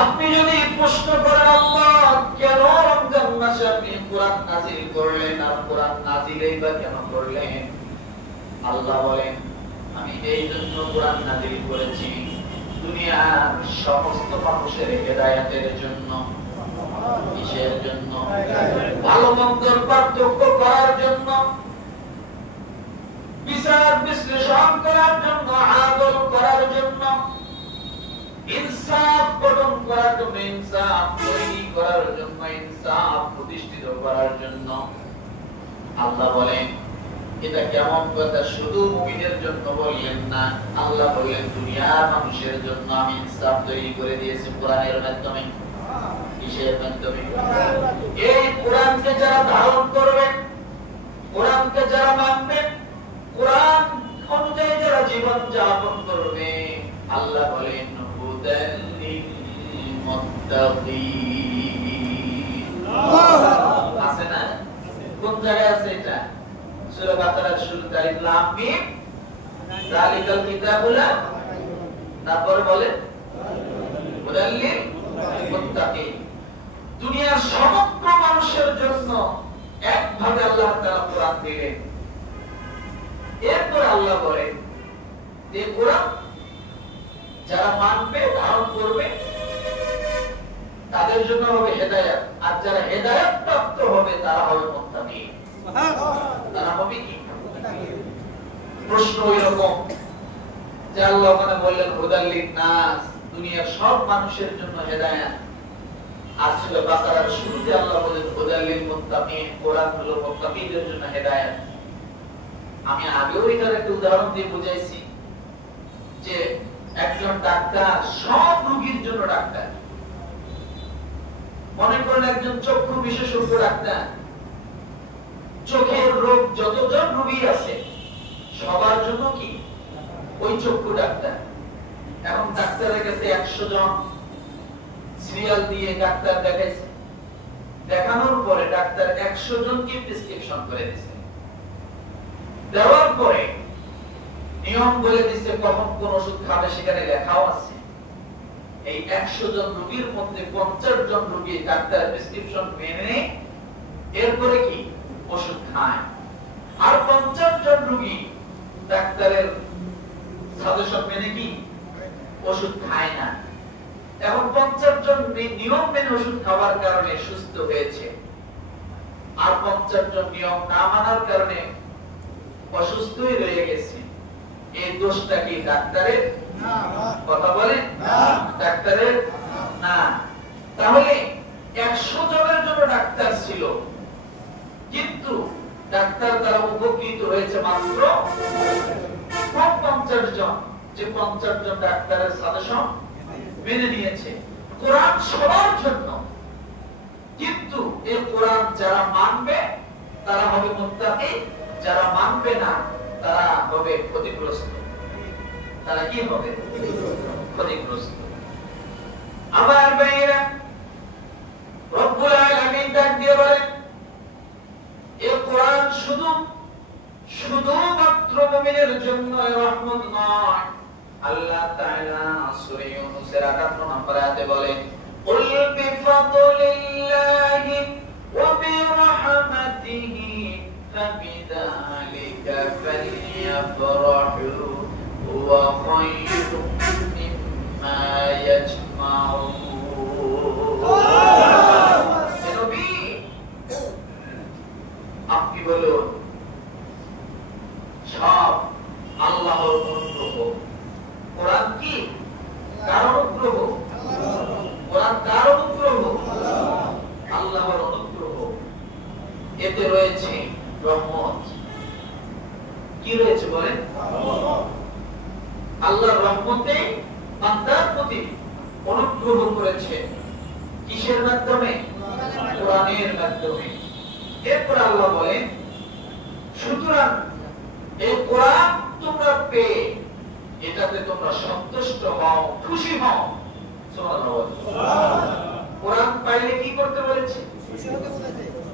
আপনি যদি প্রশ্ন করেন আল্লাহ কেন রমজান মাসে আপনি কোরআন নাযিল করলেন আর কোরআন নাযিলই বা কেন করলেন, আল্লাহ বলেন আমি এই জন্য কোরআন নাযিল করেছি দুনিয়ার সমস্ত মানুষের হেদায়েতের জন্য। কিসের জন্য? ভালো মন্দের পার্থক্য করার জন্য, বিচার বিশ্লেষণ করার জন্য, আদল করার জন্য, ইনসাফ গঠন করার জন্য, ইনসাফ তৈরি করার জন্য, ইনসাফ প্রতিষ্ঠিত করার জন্য। আল্লাহ বলেন এটা কেমন কথা, শুধু মুমিনের জন্য বললেন না, আল্লাহ বললেন দুনিয়ার মানুষের জন্য আমি ইনসাফ তৈরি করে দিয়েছি কোরআনের মাধ্যমে। কিসের মাধ্যমে? এই কোরআনকে যারা ধারণ করবে, কোরআনকে যারা মানবে, কোরআন অনুযায়ী যারা জীবন যাপন করবে, আল্লাহ বলেন হুদাল লিল মুত্তাকিন। আছে না? কোন জায়গায় আছে এটা? সূরা বাকারার শুরুতে আলিফ লাম মিম যালিকাল কিতাবুল, তারপর বলেন হুদাল লিল মুত্তাকিন। দুনিয়ার সমগ্র মানুষের জন্য একভাবে আল্লাহ তাআলা কোরআন দিলেন। এরপর আল্লাহ বলেন যে কোরআন যারা মানবে, ধারণ করবে, তাদের জন্য হবে হেদায়েত, আর যারা হেদায়েত প্রাপ্ত হবে তারা হবে মুত্তাকিন। তারা হবে কি? প্রশ্ন এরকম যে আল্লাহ ওখানে বললেন হুদাল লিন-নাস, দুনিয়ার সব মানুষের জন্য হেদায়েত, আর সূরা বাকারার শুরুতে আল্লাহ বলেন হুদাল লিল-মুত্তাকিন, কোরআন হলো মুত্তাকিনদের জন্য হেদায়েত। আমি আগেও এটার একটা উদাহরণ দিয়ে বুঝাইছি যে একজন ডাক্তার সব রোগীর জন্য ডাক্তার। মনে করেন একজন চক্ষু বিশেষজ্ঞ ডাক্তার, চোখের রোগ যতজন রোগী আছে সবার জন্য কি ওই চক্ষু ডাক্তার। এখন ডাক্তারের কাছে 100 জন সিরিয়াল দিয়ে ডাক্তার দেখাইছে, দেখানোর পরে ডাক্তার 100 জনকে প্রেসক্রিপশন করে দিয়েছে। দেওয়ার পরে নিয়ম বলে দিচ্ছে কখন কোন ওষুধ খাবে, সেখানে লেখাও আছে। এই 100 জন রোগীর মধ্যে 50 জন রোগী ডাক্তার প্রেসক্রিপশন মেনে এরপরে কি ওষুধ খায়, আর 50 জন রোগী ডাক্তারের সাজেশন মেনে কি ওষুধ খায় না। এখন 50 জন নিয়ম মেনে ওষুধ খাওয়ার কারণে সুস্থ হয়েছে, আর 50 জন নিয়ম না মানার কারণে অসুস্থই রয়ে গেছে। এই দোষটা কি ডাক্তারের? কথা বলেন ডাক্তারের না। তাহলে 100 জনের জন্য ডাক্তার ছিল, কিন্তু ডাক্তার দ্বারা উপকৃত হয়েছে মাত্র 50 জন, যে 50 জন ডাক্তারের সাজেশন মেনে নিয়েছে। কোরআন সবার জন্য, কিন্তু এই কোরআন যারা মানবে তারা হবে মুত্তাকি, যারা মানবে না তারা হবে ক্ষতিগ্রস্ত। তারা কি হবে? ক্ষতিগ্রস্ত। আবার বাইরা রব্বুল আলামিন ডাক দিয়ে বলেন এই কোরআন শুধুমাত্র মুমিনের জন্য রহমত নয়। আল্লাহ তাআলা সূরা ইউনূসের 58 নম্বর আয়াতে বলেন কুল বিফাদলিল্লাহি ওয়া বিরাহমাতিহি ফাবিযালিকা ফালইফরাহু হুয়া খায়রুম মিম্মা ইয়াজমাউন। নবী আপনি বলুন সব আল্লাহর অনুগ্রহ। কোরআন কি? কার অনুগ্রহ? কোরআন কার অনুগ্রহ? আল্লাহর অনুগ্রহ। এতে রয়েছে রহমত। কি রয়েছে বলেন? আল্লাহর রহমতে বান্দার প্রতি অনুগ্রহ করেছে। কিসের মাধ্যমে? কোরআনের মাধ্যমে। এরপর আল্লাহ বলেন সুতরাং এই কোরআন তোমরা পেয়ে এটাতে তোমরা সন্তুষ্ট হও, খুশি হও। সুবহানাল্লাহ। কোরআন পাইলে কি করতে বলেছে?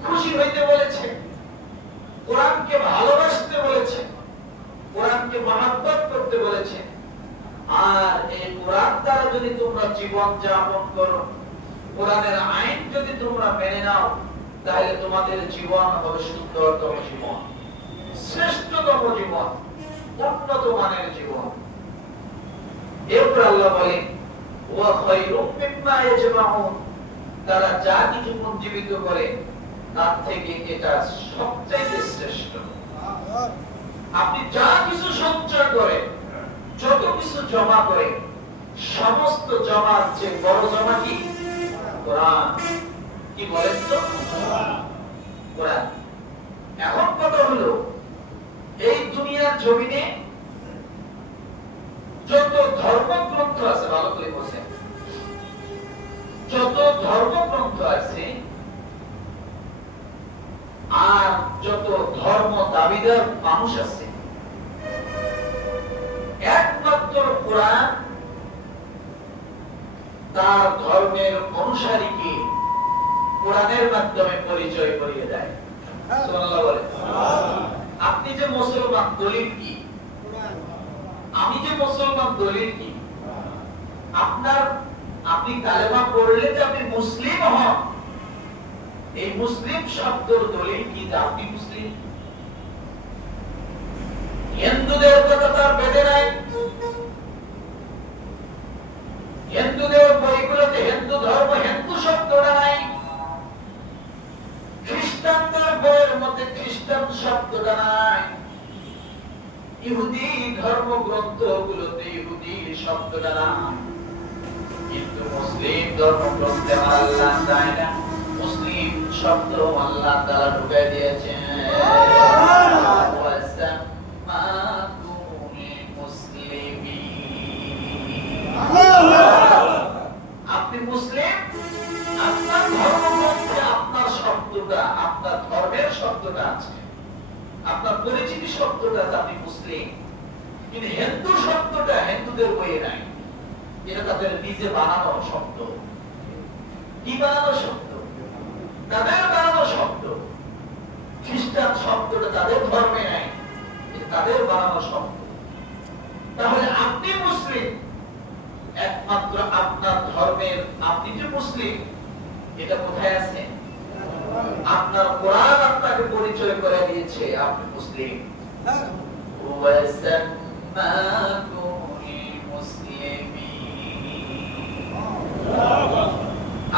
খুশি হইতে বলেছে, কোরআনকে ভালোবাসতে বলেছে, কোরআনকে মহব্বত করতে বলেছে। আর এই কোরআন দ্বারা যদি তোমরা জীবন যাপন করো, কোরআনের আইন যদি তোমরা মেনে নাও, তাহলে তোমাদের জীবন হবে সুন্দরতম জীবন, শ্রেষ্ঠতম জীবন, উন্নত মানের জীবন। এরপর আল্লাহ বলেন ওয়া খায়রুম মিম্মা ইয়াজমাউন, তারা যা কিছু পুঞ্জীবিত করে তার থেকে এটা সবচেয়ে শ্রেষ্ঠ। আপনি যা কিছু সঞ্চয় করেন, যত কিছু জমা করেন, সমস্ত জমার চেয়ে বড় জমা কি? কোরআন। কি বলেন তো? কোরআন। এখন কথা হলো, এই দুনিয়ার জমিনে যত ধর্মগ্রন্থ আছে, ভালো করে বলছেন, যত ধর্মগ্রন্থ আছে আর যত ধর্ম দাবিদার মানুষ আছে, একমাত্র কোরআন তার ধর্মের অনুসারীকে কোরআনের মাধ্যমে পরিচয় করিয়ে দেয়। সুবহানাল্লাহ বলে। আপনি যে মুসলমান, দলিল কি? আমি যে মুসলমান, দলিল কি? আপনি কালেমা পড়লে যে আপনি মুসলিম হন, এই মুসলিম শব্দের দলিল কি? আপনি মুসলিম। হিন্দুদের কথা তার বেদে নাই, হিন্দুদের বইগুলোতে হিন্দু ধর্ম, হিন্দু শব্দটা নাই। খ্রিস্টানদের বইয়ের মধ্যে খ্রিস্টান শব্দটা নাই। ইহুদি ধর্মগ্রন্থগুলোতে ইহুদি শব্দটা নাই। কিন্তু মুসলিম ধর্মগ্রন্থে আল্লাহ তাআলা মুসলিম শব্দ আল্লাহ তাআলা ঢুকাই দিয়েছেন। আপনি মুসলিম, আপনার ধর্মগ্রন্থে আপনার শব্দটা, আপনার ধর্মের শব্দটা আছে, আপনার পরিচিতি শব্দটা, আপনি মুসলিম। কিন্তু হিন্দু শব্দটা হিন্দুদের বইয়ে নাই, এটা তাদের নিজে বানানো শব্দ। কি বানানো শব্দ? তাদের বানানো শব্দ। খ্রিস্টান শব্দটা তাদের ধর্মে নাই, এটা তাদের বানানো শব্দ। তাহলে আপনি মুসলিম, একমাত্র আপনার ধর্মের, আপনি যে মুসলিম, এটা কোথায় আছে? আপনার কোরআন আপনাকে পরিচয় করে দিয়েছে আপনি মুসলিম।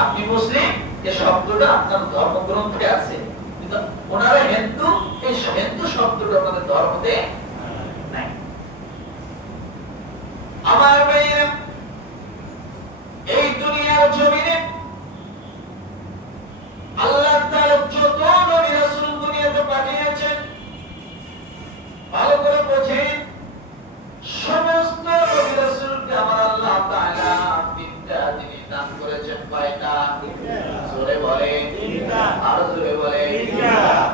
আপনি মুসলিম, এই শব্দটা আপনার ধর্মগ্রন্থে আছে, কিন্তু ওনারা হিন্দু, এই হিন্দু শব্দটা আপনাদের ধর্মতে নাই। আমার ভাইয়েরা, এই দুনিয়ার জমিনে আল্লাহ তাআলা যত নবী রাসূল দুনিয়াতে পাঠিয়েছেন, ভালো করে বোঝেন, সমস্ত নবী রাসূলকে আমার আল্লাহ তাআলা তিনটা জিনিস দান করেছেন। কয়টা? জোরে বলে, আরো জোরে বলে।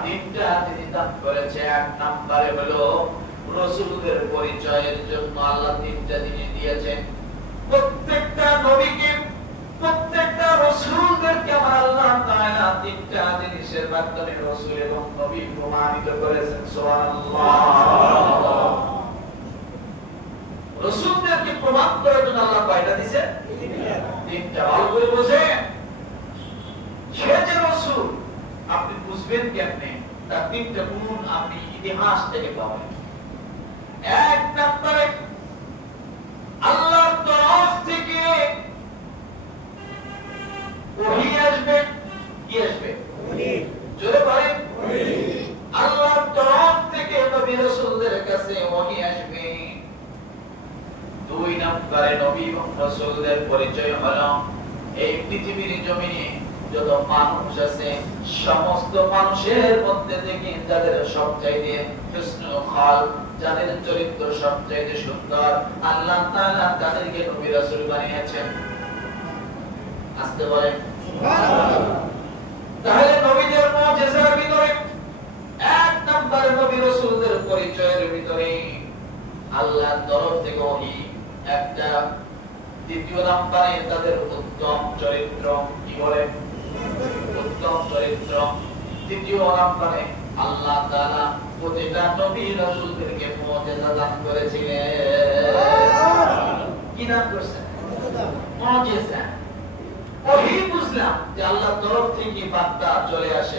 তিনটা জিনিস দান করেছে। এক নম্বরে হলো রাসূলদের পরিচয়ের জন্য আল্লাহ তিনটা জিনিস দিয়েছেন। প্রত্যেকটা নবীকে, প্রত্যেকটা রাসূলদেরকে আমার আল্লাহ তাআলা তিনটা জিনিসের মাধ্যমে রাসূল এবং নবী প্রমাণিত করেছেন। সুবহানাল্লাহ। রাসূলদেরকে প্রমাণ করার জন্য আল্লাহ কয়টা দিয়েছে? তিনটা। ভালো করে বোঝেন, সে যে রাসূল আপনি বুঝবেন কেমনে? তার তিনটা গুণ আপনি ইতিহাস থেকে পাবেন। এক নম্বরে আল্লাহর তরফ থেকে ওহী আসবে। কি আসবে? ওহী। জোরে বলেন, ওহী। আল্লাহর তরফ থেকে নবী রাসূলদের কাছে ওহী আসবে। দুই নম্বরে নবী এবং রাসূলদের পরিচয় হলো এই পৃথিবীর জমিনে যত মানুষ আছে, সমস্ত মানুষের মধ্যে থেকে যাদের সবচাইতে হুসনুল খালক, যাদের চরিত্র সবচাইতে সুন্দর, আল্লাহ তাআলা তাদেরকে নবী রাসূল বানিয়েছেন। আসতে বলেন সুবহানাল্লাহ। তাহলে নবীদের মুজিজার ভিতরে এক নম্বরে নবী রাসূলদের পরিচয়ের ভিতরে আল্লাহর তরফ থেকে ওহী একটা। দ্বিতীয় নম্বরে তাদের উত্তম চরিত্র। কি বলেন? উত্তম চরিত্র। তৃতীয় নম্বরে আল্লাহ তাআলা প্রতিটা নবী রাসূলদেরকে মুজিজা দান করেছিলেন। কি দান করছেন? মুজিজা। ওহী বুঝলাম যে আল্লাহর তরফ থেকে বার্তা চলে আসে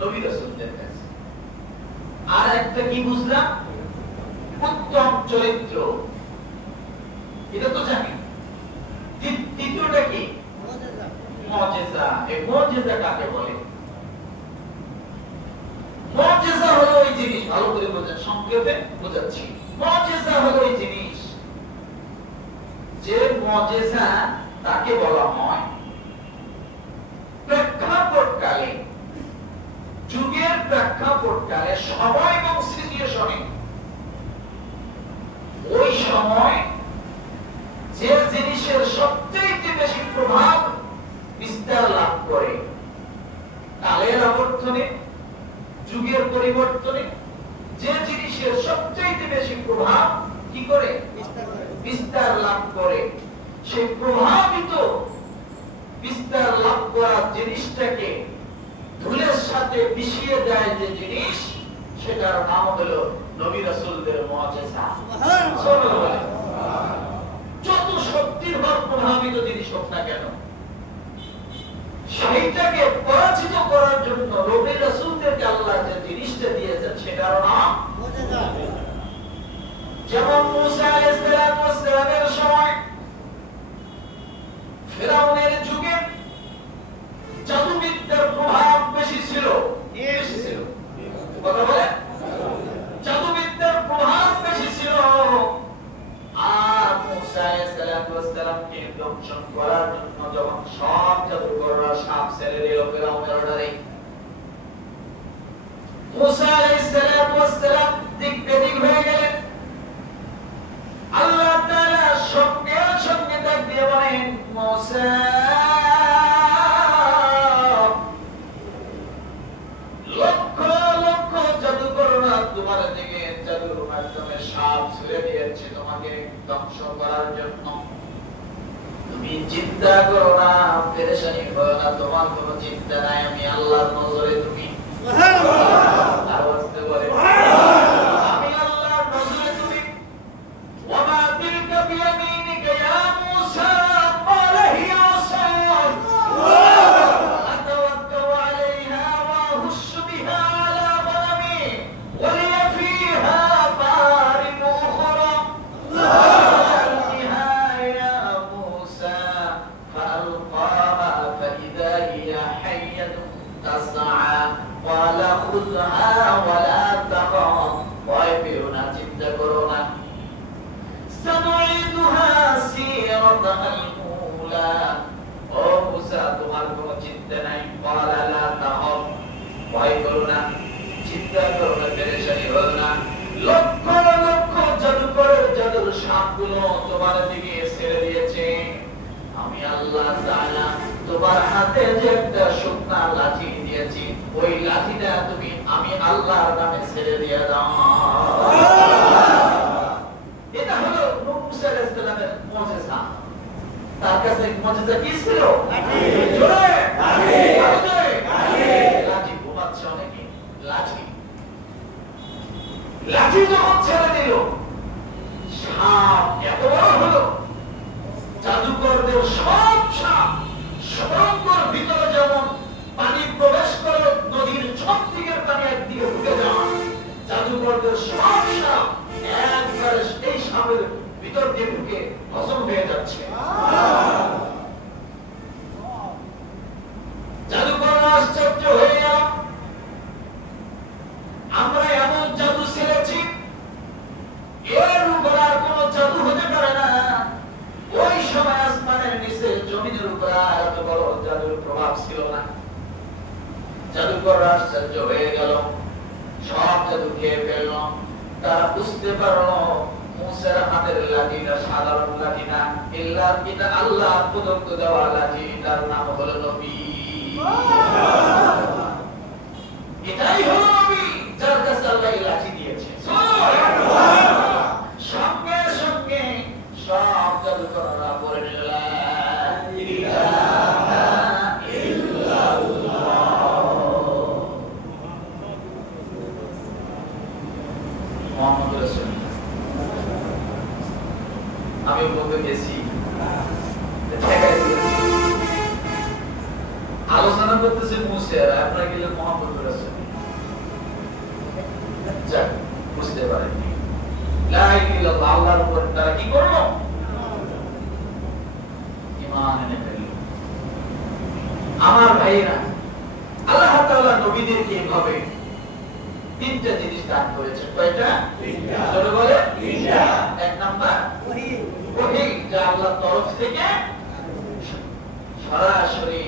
নবী রাসূলদের কাছে। আর একটা কি বুঝলাম? উত্তম চরিত্র, এটা তো জানি। তৃতীয়টা কি? মুজিজা। এই মুজিজা কাকে বলে? মুজিজা হলো ওই জিনিস, ভালো করে বোঝেন, সংক্ষেপে বোঝাচ্ছি। মুজিজা হলো ওই জিনিস যে মুজিজা তাকে বলা হয় প্রেক্ষাপটকালে, যুগের প্রেক্ষাপটকালে, সময় এবং সিচুয়েশনে ওই সময় যে জিনিসের সবচেয়ে বেশি প্রভাব বিস্তার লাভ করে, কালের আবর্তনে, যুগের পরিবর্তনে যে জিনিসের সবচেয়ে বেশি প্রভাব কি করে? বিস্তার লাভ করে, সেই প্রভাবিত বিস্তার লাভ করা জিনিসটাকে ধুলের সাথে মিশিয়ে দেয় যে জিনিস, সেটার নাম হলো নবী রাসূলদের মুজিজা। সুবহানাল্লাহ। যত শক্তির ভর প্রভাবিত জিনিস হোক না কেন, সেইটাকে পরাজিত করার জন্য নবী রাসূলদেরকে আল্লাহ যে জিনিসটা দিয়েছেন সেটার নাম মুজিজা। যেমন মুসা আলাইহিস সালামের সময় ফিরআউনের যুগে জাদুবিদ্যার প্রভাব বেশি ছিল। বেশি ছিল, কথা বলে, জাদুবিদ্যার প্রভাব বেশি ছিল। আর মুসা আলাইহিস সালামকে ধ্বংস করার জন্য যখন সব জাদুকররা সাপ ছেড়ে দিল ফিরআউনের অর্ডারে, মুসা আলাইহিস সালাম দিক বেদিক হয়ে গেলেন। আল্লাহ তাআলা সঙ্গে সঙ্গে ডাক দিয়ে বলেন, মুসা, লক্ষ লক্ষ জাদুকররা তোমার দিকে জাদুর মাধ্যমে সাপ ছুঁড়ে দিয়েছে তোমাকে ধ্বংস করার জন্য। তুমি চিন্তা করো না, পেরেশানি করো না, তোমার কোনো চিন্তা নাই, আমি আল্লাহর নজরে তুমি। সুবহানাল্লাহ। আর আসতে বলে, আমি আল্লাহর নজরে তুমি। ওয়ামা তিলকা বিয়ামিনিকা ইয়া মূসা, ক্বালা হিয়া আসায় আতাওয়াক্কাউ আলাইহা ওয়া আহুশশু বিহা আলা গনামি ওয়া লিয়া ফীহা মাআরিব উখরা। তোমার কোনো চিন্তা নাই, ভয় করো না, চিন্তা করো না, পেরেশানি হলো না। লক্ষ লক্ষ জাদুকরের জাদুর সাপগুলো তোমার দিকে ছেড়ে দিয়েছে। আমি আল্লাহ তাআলা তোমার হাতে যে একটা শুকনা লাঠি দিয়েছি, ওই লাঠিটা তুমি আমি আল্লাহর নামে ছেড়ে দিয়ে দাও। এটা হলো মুসা আলাইহিস সালামের মুজিজা। তার কাছে মুজিজা কি ছিল? লাঠি। জোরে লাঠি। লাঠি ঘুমাচ্ছে অনেকে, লাঠি লাঠি যখন ছেড়ে দিল, সাপ এত বড় হলো, জাদুকরদের সব সাপ সুড়ঙ্গের ভিতরে যেমন পানি প্রবেশ করে, নদীর সব দিকের পানি একদিকে ঢুকে যাওয়া, জাদুকরদের সব সাপ একবারে এই সাপের ভিতর দিয়ে ঢুকে হজম হয়ে যাচ্ছে। জাদুকররা আশ্চর্য হয়ে গেল, আমরা এমন জাদু ছেড়েছি, এর উপর আর কোন জাদু হতে পারে না। ওই সময় আসমানের নিচে জমিনের উপর এত বড় জাদুর প্রভাব ছিল না। জাদুকররা আশ্চর্য হয়ে গেল, সব জাদু খেয়ে ফেলল। তারা বুঝতে পারলো মুসার হাতের লাঠিটা সাধারণ লাঠি না, এটা আল্লাহ প্রদত্ত দেওয়া লাঠি, তার নাম হলো নবী। এটাই হলো নবী, যার কাছে আল্লাহ এই লাঠি দিয়েছে। সঙ্গে সঙ্গে সব জাদুকররা বলে নিল, লা ইলাহা ইল্লাল্লাহ। মুহাম্মদ রাসূলুল্লাহ। আমি বলতে গেছি করতেছে মুসা আর আপনারা গেলেন মুহাম্মদুর রাসূল। যাক, বুঝতে পারেননি লা ইলাহা ইল্লাল্লাহ, আল্লাহর উপর তারা কি করলো? ঈমান এনে ফেলল। আমার ভাইরা, আল্লাহ তাআলা নবীদেরকে এভাবে তিনটা জিনিস দান করেছেন। কয়টা? তিনটা। জোরে বলে তিনটা। এক নাম্বার ওহী, ওহী যা আল্লাহর তরফ থেকে সরাসরি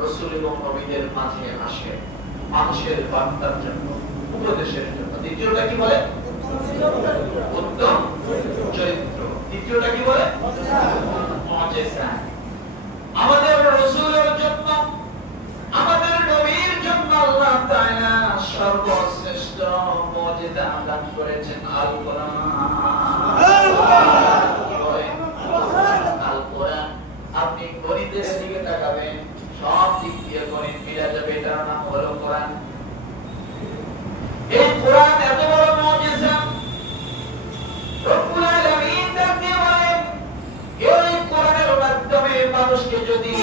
রাসূল এবং নবীদের মাঝে আসে মানুষের বার্তার জন্য, উপদেশের জন্য। দ্বিতীয়টা কি বলে? উত্তম চরিত্র। দ্বিতীয়টা কি বলে? মুজিজা। আমাদের রাসূলের জন্য, আমাদের নবীর জন্য আল্লাহ তাআলা সর্বশ্রেষ্ঠ মুজিজা দান করেছেন আল কোরআন। আল কোরআন। আপনি গণিতের দিকে তাকাবেন, সব দিক দিয়ে গণিত মিলে যাবে, এটার নাম হলো কোরআন। এই কোরআন এত বড় মুজিজা, রব্বুল আলামিন তাকে বলেন এই কোরআনের মাধ্যমে মানুষকে যদি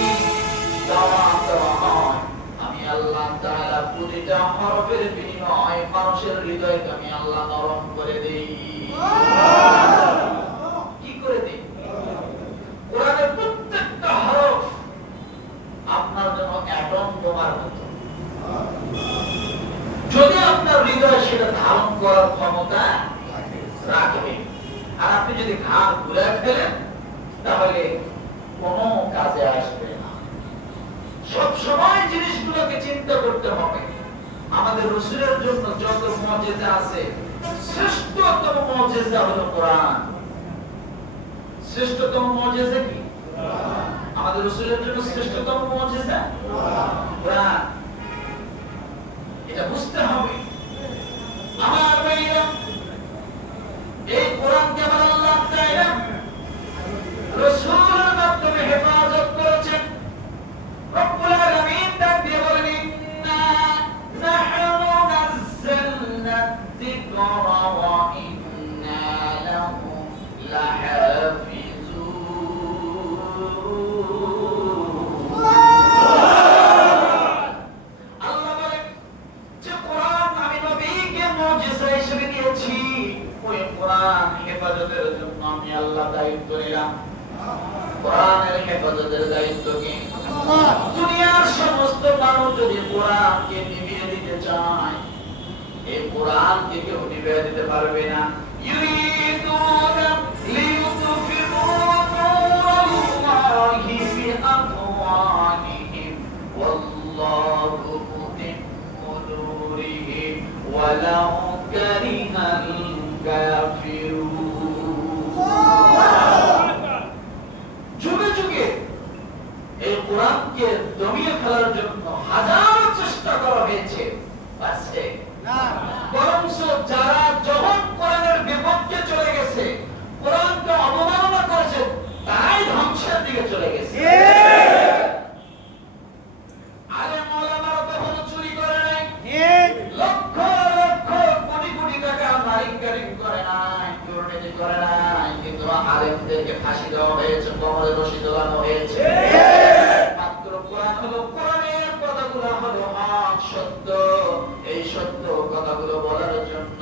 দাওয়াত দেওয়া হয়, আমি আল্লাহ তাআলা প্রতিটা হরফের বিনিময়ে মানুষের হৃদয়কে আমি আল্লাহ নরম করে দেই। কি করে দেই? কোরআনের প্রত্যেকটা হরফ আপনার জন্য অ্যাটম বোমার মতো। যদি আপনার হৃদয় সেটা ধারণ করার ক্ষমতা রাখবে, আর আপনি যদি ঘাড় ঘুরে ফেলেন তাহলে কোনো কাজে আসবে না। সব সময় জিনিসগুলোকে চিন্তা করতে হবে। আমাদের রাসূলের জন্য যত মুজিজা আছে, শ্রেষ্ঠতম মুজিজা হলো কোরআন। শ্রেষ্ঠতম মুজিজা কি? আমাদের রাসূলের জন্য শ্রেষ্ঠতম মুজিজা কোরআন। এটা বুঝতে হবে। আমার ভাইরা, এই কোরআনকে আমার আল্লাহ তাআলা রাসূলের মাধ্যমে হেফাজত করেছেন। রব্বুল আলামিন ডাক দিয়ে বলেন, ইন্না নাহনু নাযালনা যিকরা ওয়া ইন্না লাহু লাহাফিজুন। আল্লাহ বলেন যে কোরআন আমি নবীকে মুজিজা হিসেবে দিয়েছি, ওই কোরআন হেফাজতের জন্য আমি আল্লাহ দায়িত্ব নিলাম। কোরআনের হেফাজতের দায়িত্ব কি? দুনিয়ার সমস্ত মানুষ যদি কোরআনকে নিভিয়ে দিতে চায়, এই কোরআনকে কেউ নিভিয়ে দিতে পারবে না। ইউরিদুনা লিইউতফিউ নূরাল্লাহি বিআফওয়াহিহিম ওয়াল্লাহু মুতিম্মু নূরিহি ওয়ালাউ কারিহাল কাফিরুন। যুগে যুগে এই কোরআনকে দমিয়ে ফেলার জন্য হাজারো চেষ্টা করা হয়েছে, পারছে না। বরং যারা যখন কোরআনের বিপক্ষে চলে গেছে, কোরআনকে অবমাননা করেছে, তারাই ধ্বংসের দিকে চলে গেছে। আলেম ওলামারা কখনো চুরি করে নাই, লক্ষ লক্ষ কোটি কোটি টাকা মালিকারি করে নাই, দুর্নীতি করে নাই, কিন্তু আলেমদেরকে ফাঁসি দেওয়া হয়েছে, কবরে রশি ঝোলানো হয়েছে। মাত্র কোরআন হলো, কোরআনের কথাগুলো হলো হক, সত্য। এই সত্য কথাগুলো বলার জন্য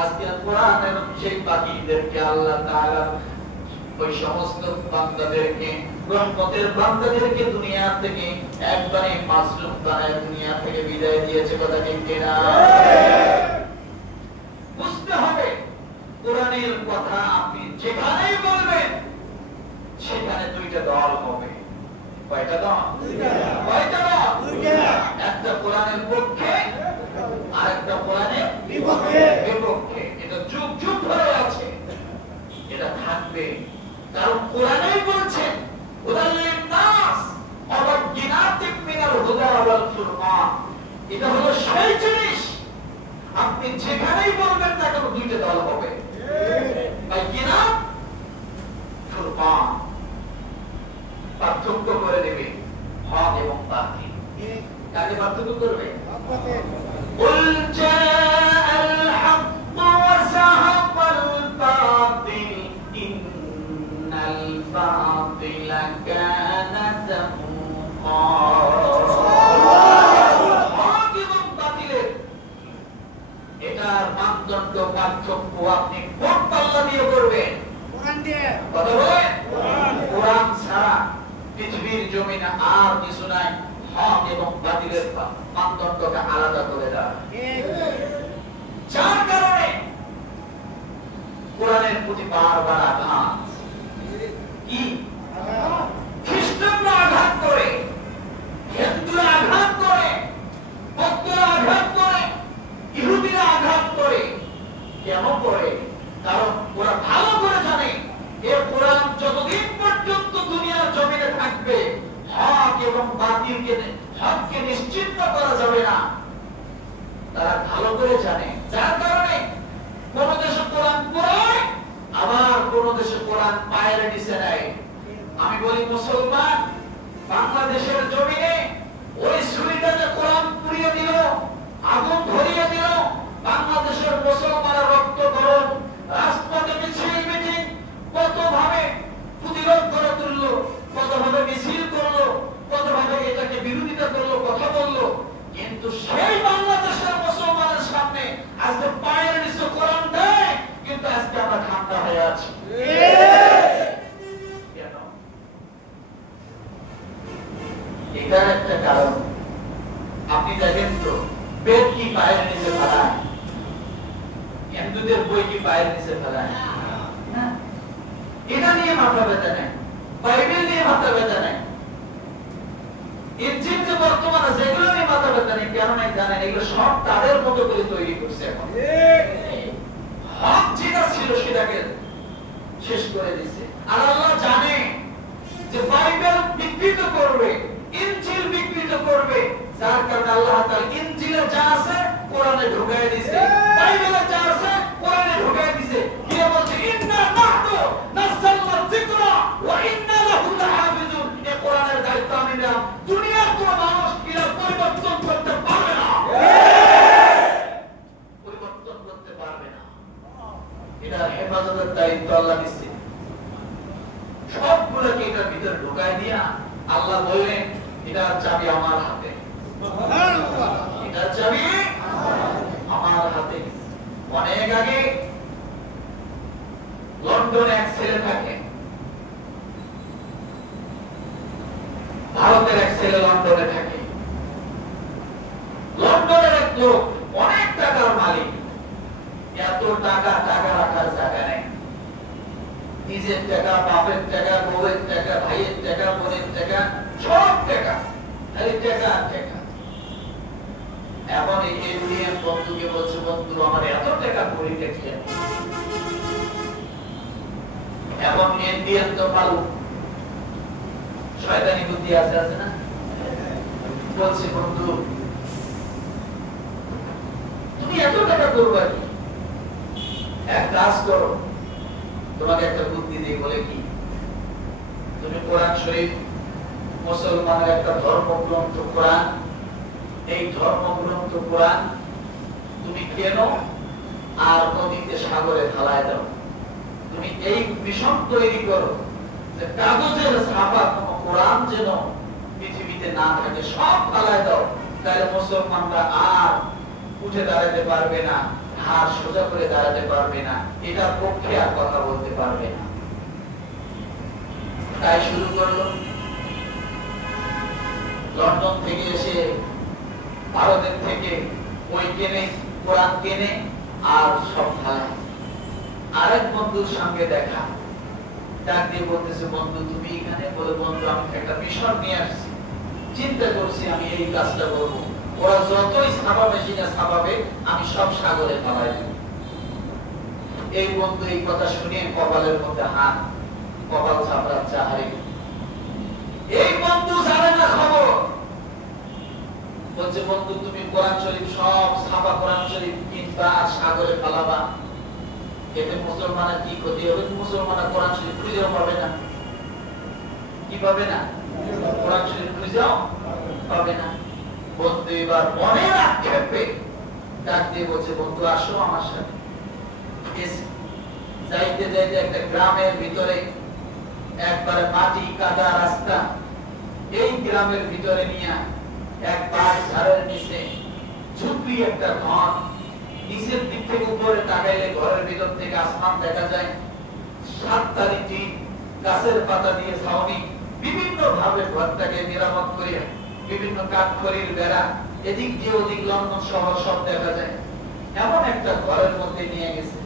আজকে কোরআনের সেই বাকিদেরকে আল্লাহ তাআলা ওই সমস্ত বান্দাদেরকে, রহমতের বান্দাদেরকে দুনিয়া থেকে একবারে মাসলুম বানায় দুনিয়া থেকে বিদায় দিয়েছে। কথা ঠিক কিনা? বুঝতে হবে, কোরআনের কথা আপনি যেখানেই বলবেন সেখানে দুইটা দল হবে। কয়টা দল? কয়টা দল? একটা কোরআনের পক্ষে আর একটা কোরআনের বিপক্ষে। এটা যুগ যুগ ধরে আছে, এটা থাকবে। কারণ কোরআনেই বলছেন হুদাল লিন-নাস ওয়া বায়িনাতিন মিনাল হুদা ওয়াল ফুরকান। এটা হলো সেই জিনিস, আপনি যেখানেই বলবেন না কেন দুইটা দল হবে, বায়িনাত, ফুরকান। পার্থক্য করে দেবে হক এবং বাতিল। কাকে পার্থক্য করবে? কুল জাআল হক ওয়া যাহাকাল বাতিল ইন্নাল বাতিলা কানা যাহুকা। পার্থক্য আপনি কোন পাল্লা দিয়ে করবেন? কোরআন দিয়ে। কথা বলেন। কোরআন ছাড়া পৃথিবীর জমিনে আর কিছু নাই। হক এবং বাতিলের মানদণ্ডকে আলাদা করে দেওয়া, যার কারণে কোরআনের প্রতি বারবার আঘাত। কি? খ্রিস্টানরা আঘাত করে, হিন্দুরা আঘাত করে, বৌদ্ধরা আঘাত করে, ইহুদিরা আঘাত করে। কেন করে? কারণ ওরা ভালো করে জানে এ কোরআন যতদিন পর্যন্ত দুনিয়ার জমিনে থাকবে, হক এবং বাতিলকে, হককে নিশ্চিত করা যাবে না। তারা ভালো করে জানে, যার কারণে কোন দেশে কোরআন পড়ায়, আবার কোন দেশে কোরআন পায়ের নিচে নেয়। আমি বলি মুসলমান বাংলাদেশের জমিনে ওই ছুরিটাতে কোরআন পুড়িয়ে দিল, আগুন ধরিয়ে দিল, বাংলাদেশের মুসলমানের রক্ত গরম, রাজপথে মিছিল মিটিং কতভাবে প্রতিরোধ করে তুললো, কতভাবে মিছিল করলো, কতভাবে এটাকে বিরোধিতা করলো, কথা বললো। কিন্তু সেই বাংলাদেশের মুসলমানের সামনে আজকে পায়ের নিচে কোরআন দেয়, কিন্তু আজকে আমরা ঠান্ডা হয়ে আছি। কেন? এটার একটা কারণ। আপনি দেখেন তো, বেদ কি পায়ের নিচে ফেলায়? হিন্দুদের বই কি পায়ের নিচে ফেলায়? না। এটা নিয়ে মাথা ব্যথা নেই, বাইবেল নিয়ে মাথা ব্যথা নেই, ইনজিল যে বর্তমান আছে এগুলো নিয়ে মাথা ব্যথা নেই। কেন নাই জানেন? এগুলো সব তাদের মতো করে তৈরি করছে। এখন হক যেটা ছিল সেটাকে শেষ করে দিয়েছে। আর আল্লাহ জানে যে বাইবেল বিকৃত করবে, ইনজিল বিকৃত করবে, যার কারণে আল্লাহ তাআলা ইনজিলে যা আছে কোরআনে ঢুকায় দিয়েছে, বাইবেলে যা আছে কোরআনে ঢুকায় দিয়েছে। কি বলছে? ইন্না নাহনু নাযালনা যিকরা ওয়া ইন্না লাহু লাহাফিজুন। এই কোরআনের দায়িত্ব আমি নিলাম। দুনিয়ার কোন মানুষ এর পরিবর্তন করতে পারবে না, পরিবর্তন করতে পারবে না। এটা হেফাজতের দায়িত্ব আল্লাহ দিয়েছে। সবগুলোকে এটার ভিতরে ঢুকায় দিয়া আল্লাহ বললেন এটার চাবি আমার হাতে, এটার চাবি আমার হাতে। অনেক আগে লন্ডনে এক ছেলে থাকে, ভারতের এক ছেলে লন্ডনে থাকে। লন্ডনের এক লোক অনেক টাকার মালিক, এত টাকা, টাকা রাখার জায়গা নেই। নিজের টাকা, বাপের টাকা, বউয়ের টাকা, ভাইয়ের টাকা, বোনের টাকা, সব টাকা, খালি টাকা আর টাকা। এখন এই ইন্ডিয়ান বন্ধুকে বলছে, বন্ধু আমার এত টাকা পড়ে গেছে। এখন ইন্ডিয়ান তো ভালো শয়তানি বুদ্ধি আছে, আছে না? বলছে, বন্ধু তুমি এত টাকা করবা কি? এক কাজ করো, তোমাকে একটা বুদ্ধি দিই। বলে কি? তুমি কোরআন শরীফ, মুসলমানের একটা ধর্মগ্রন্থ কোরআন, এই ধর্মগ্রন্থ কোরআন তুমি কেন আর নদীতে, সাগরে ফেলায় দাও। তুমি এই মিশন তৈরি করো যে কাগজের ছাপা কোন কোরআন যেন পৃথিবীতে না থাকে, সব ফেলায় দাও। তাহলে মুসলমানরা আর উঠে দাঁড়াতে পারবে না, হাত সোজা করে দাঁড়াতে পারবে না, এটার পক্ষে আর কথা বলতে পারবে না। তাই শুরু করলো। লন্ডন থেকে এসে, ভারতের থেকে বই কেনে, কোরআন কেনে, আর সব ফেলায়। আরেক বন্ধুর সঙ্গে দেখা, ডাক দিয়ে বলতেছে, বন্ধু তুমি এখানে? বলে, বন্ধু আমি একটা মিশন নিয়ে আসছি, চিন্তা করছি আমি এই কাজটা করবো। ওরা যতই ছাপাবে সেটা ছাপাবে, আমি সব সাগরে ফেলাই দেব। এই বন্ধু এই কথা শুনে কপালের মধ্যে হাত, কপাল ছাপড়াচ্ছে। আরে এই বন্ধু জানে না খবর। বলছে, বন্ধু তুমি কোরআন শরীফ সব ছাপা কোরআন শরীফ কিনবা আর সাগরে ফেলাবা, এতে মুসলমানের কি ক্ষতি হবে? মুসলমানরা কোরআন শরীফ খুঁজেও পাবে না। কি পাবে না? কোরআন শরীফ খুঁজেও পাবে না। বন্ধু এবার মনের আক্ষেপে ডাক দিয়ে বলছে, বন্ধু আসো আমার সাথে। যাইতে যাইতে একটা গ্রামের ভিতরে, একবারে মাটি কাদা রাস্তা, এই গ্রামের ভিতরে নিয়ে এক পাশ ঝাড়ের নিচে ঝুপড়ি একটা ঘর, নিচের দিক থেকে উপরে তাকাইলে ঘরের ভিতর থেকে আসমান দেখা যায়, 7 তারি টিন, গাছের পাতা দিয়ে ছাউনি, বিভিন্ন ভাবে ঘরটাকে নিরাপদ করে বিভিন্ন কাঠখড়ির বেড়া, এদিক দিয়ে ওদিক লন্ডন শহর সব দেখা যায়। এমন একটা ঘরের মধ্যে নিয়ে গেছে।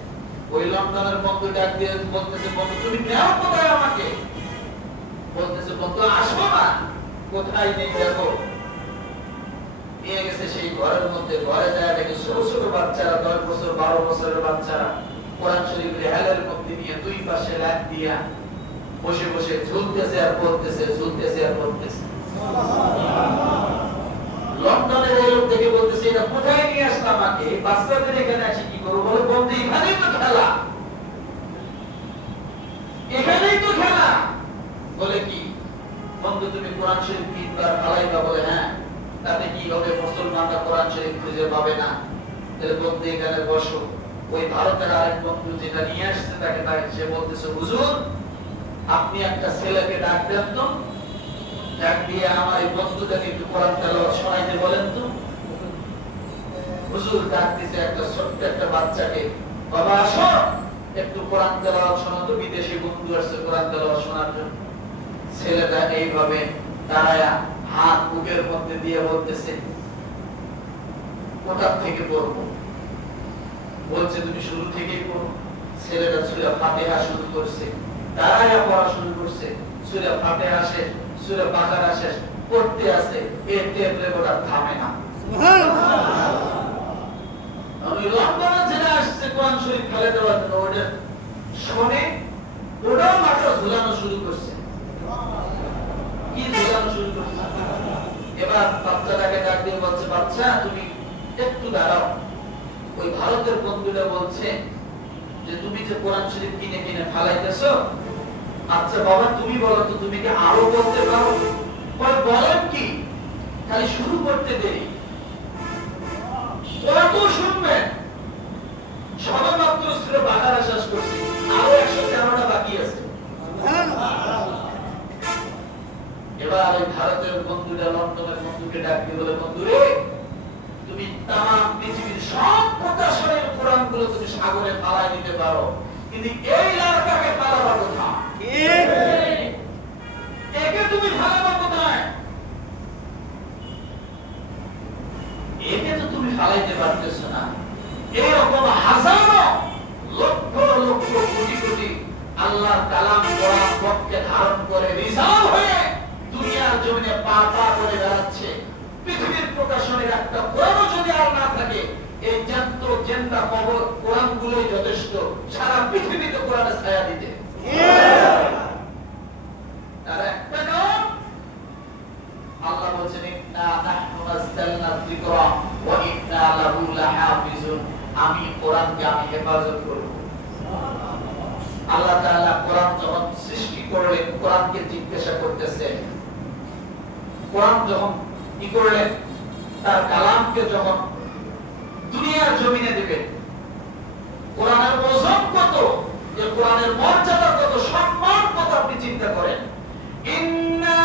ওই লন্ডনের বন্ধু ডাক দিয়ে বলতেছে, বন্ধু তুমি নেও কোথায় আমাকে? বলতেছে, বন্ধু আসো না। কোথায় নেই দেখো। নিয়ে গেছে সেই ঘরের মধ্যে। ঘরে যায় দেখে ছোট ছোট বাচ্চারা, 10 বছর 12 বছরের বাচ্চারা কোরআন শরীফ রেহালের মধ্যে নিয়ে দুই পাশে লাইন দিয়া বসে বসে ঝুলতেছে আর পড়তেছে, ঝুলতেছে আর পড়তেছে। লন্ডনের এই লোক থেকে বলতেছে, এটা কোথায় নিয়ে আসলাম আমাকে? বাচ্চাদের এখানে আসি কি করবো? বলে, বন্ধু এখানেই তো খেলা, এখানেই তো খেলা। বলে কি বন্ধু তুমি কোরআন শরীফ 3 বার ফালাইবা? বলে হ্যাঁ। তাতে কি হবে? মুসলমানরা কোরআন শরীফ খুঁজে পাবে না। তাহলে বন্ধু এখানে বসো। ওই ভারতের আরেক বন্ধু যেটা নিয়ে আসছে তাকে সে বলতেছে, হুজুর আপনি একটা ছেলেকে ডাক দেন তো, ডাক দিয়ে আমার এই বন্ধুটাকে একটু কোরআন তেলাওয়াত শোনাইতে বলেন তো। হুজুর ডাক দিছে একটা ছোট্ট একটা বাচ্চাকে, বাবা আসো একটু কোরআন তেলাওয়াত শোনো তো, বিদেশি বন্ধু আসছে কোরআন তেলাওয়াত শোনার জন্য। ছেলেটা এইভাবে দাঁড়ায়া হাত বুকের মধ্যে দিয়ে বলতেছে, কোথা থেকে পড়বো? বলছে তুমি শুরু থেকেই পড়ো। ছেলেটা সূরা ফাতিহা শুরু করছে, দাঁড়ায়া পড়া শুরু করছে। সূরা ফাতিহা শেষ, সূরা বাকারা শেষ, পড়তে আছে, এর টেপলে ওটা থামে না। সুবহানাল্লাহ। আমি লন্ডনে জেনে আসছে কোরআন শরীফ খেলে দেওয়ার জন্য, ওটা শুনে ওটাও মাত্র ঝুলানো শুরু করছে। কি ঝুলানো শুরু করছে? এবার বাচ্চাটাকে ডাক দিয়ে বলছে, বাচ্চা তুমি একটু দাঁড়াও। ওই ভারতের বন্ধুরা বলছে যে তুমি যে কোরআন শরীফ কিনে কিনে ফালাইতেছো, আচ্ছা বাবা তুমি বলো তো, তুমি কি আরো বলতে পারো? বলেন কি, খালি শুরু করতে দেরি, কত শুনবেন? সবে মাত্র সূরা বাকারা শেষ করছি, আরো 113টা বাকি আছে। এবার ওই ভারতের বন্ধুরা লন্ডনের বন্ধুকে ডাক দিয়ে বলে, বন্ধুরে তুমি তাম পৃথিবীর সব প্রকাশনের কোরআন গুলো তুমি সাগরে ফালাই দিতে পারো, কিন্তু এই লাড়াটাকে ফালাবা কোথায়? একে তুমি ফালাবা কোথায়? একে তো তুমি ফালাইতে পারতেছো না। এরকম হাজারো লক্ষ লক্ষ কোটি কোটি আল্লাহর কালাম কোরআন পক্ষে ধারণ করে রিজার্ভ হয়ে দুনিয়ার জমিনে পা পা করে বেড়াচ্ছে। পৃথিবীর প্রকাশনের একটা কোরআনও যদি আর না থাকে, এই জ্যান্ত জেন্দা কবর কোরআনগুলোই যথেষ্ট সারা পৃথিবীতে কোরআনের ছায়া দিতে। আর একটা কারণ আল্লাহ বলেছেন, ইন্না নাহনু নাযালনা যিকরা ওয়া ইন্না লাহু লাহাফিজুন। আমি কোরআনকে আমি হেফাজত করব। আল্লাহ তাআলা কোরআন যখন সৃষ্টি করলেন, কোরআনকে জিজ্ঞাসা করতেছেন, কোরআন যখন কি করলেন, তার কালামকে যখন দুনিয়ার জমিনে দিবেন, কোরআনের ওজন কত, যে কোরআনের মর্যাদা কত, সম্মান কত আপনি চিন্তা করেন। ইন্না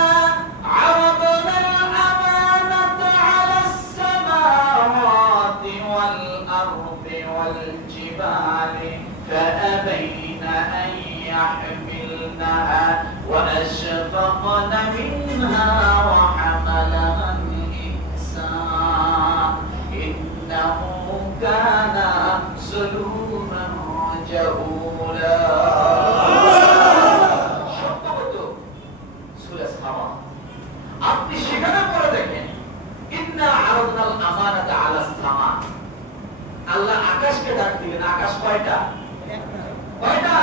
আরাদনাল আমানাতা আলাস সামাওয়াতি ওয়াল আরদি ওয়াল জিবালি ফাআবাইনা আন ইয়াহমিলনাহা ওয়া আশফাকনা মিনহা ওয়া হামালাহা الإنسان إنه كان ظلوما جهولا। আপনি সেখানে পড়ে দেখেন, ইন্না আরাদনাল আমানাতা আলাস সামা। আল্লাহ আকাশকে ডাক দিলেন। আকাশ কয়টা? কয়টা?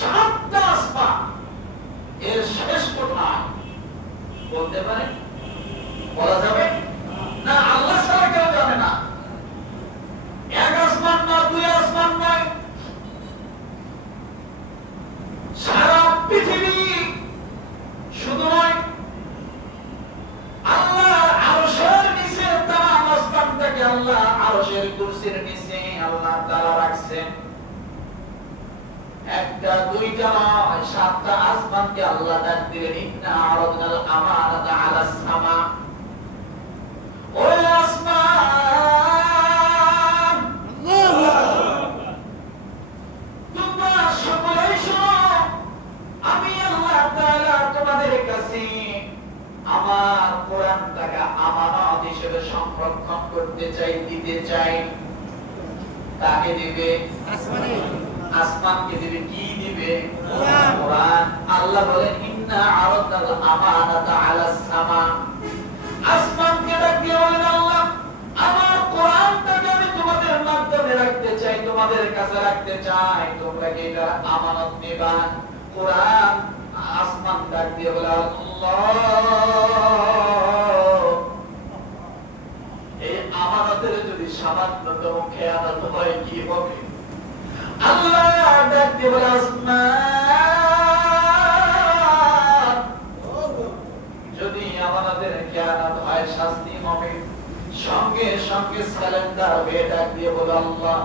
7টা আসমান। এর শেষ কোথায় বলতে পারেন? বলা যাবে না। আল্লাহ ছাড়া কেউ জানে না। 1 আসমান না, 2 আসমান নয়, সারা পৃথিবী শুধু নয়, আল্লাহর আরশের নিচে তাম আসমানটাকে আল্লাহ আরশের কুরসির নিচে আল্লাহ তাআলা রাখছেন। 1টা 2টা নয়, 7টা আসমানকে আল্লাহ ডাক দিলেন, ইন্না আরাদনাল আমানাতা আলাস সামা। ওই আসমান সংরক্ষণ করতে চাই, দিতে চাই, কাকে দিবে? আসমানকে দিবে। কি দিবে? কোরআন। আল্লাহ বলেন ইন্না আরাদাল আমানাতা আলাস সামা। আসমানকে ডাক দিয়ে বলেন আল্লাহ আমার কোরআনটাকে আমি তোমাদের মাধ্যমে রাখতে চাই, তোমাদের কাছে রাখতে চাই, তোমরা কি এটা আমানত নেবা? কোরআন। আসমান ডাক দিয়ে বলে আল্লাহ এই আমানতের যদি সামান্যতম খেয়ানত হয় কি হবে? আল্লাহ ডাক দিয়ে বলে আসমান যদি আমাদের খেয়ানত হয় শাস্তি হবে। সঙ্গে সঙ্গে সালেন্ডার হয়ে ডাক দিয়ে বলে আল্লাহ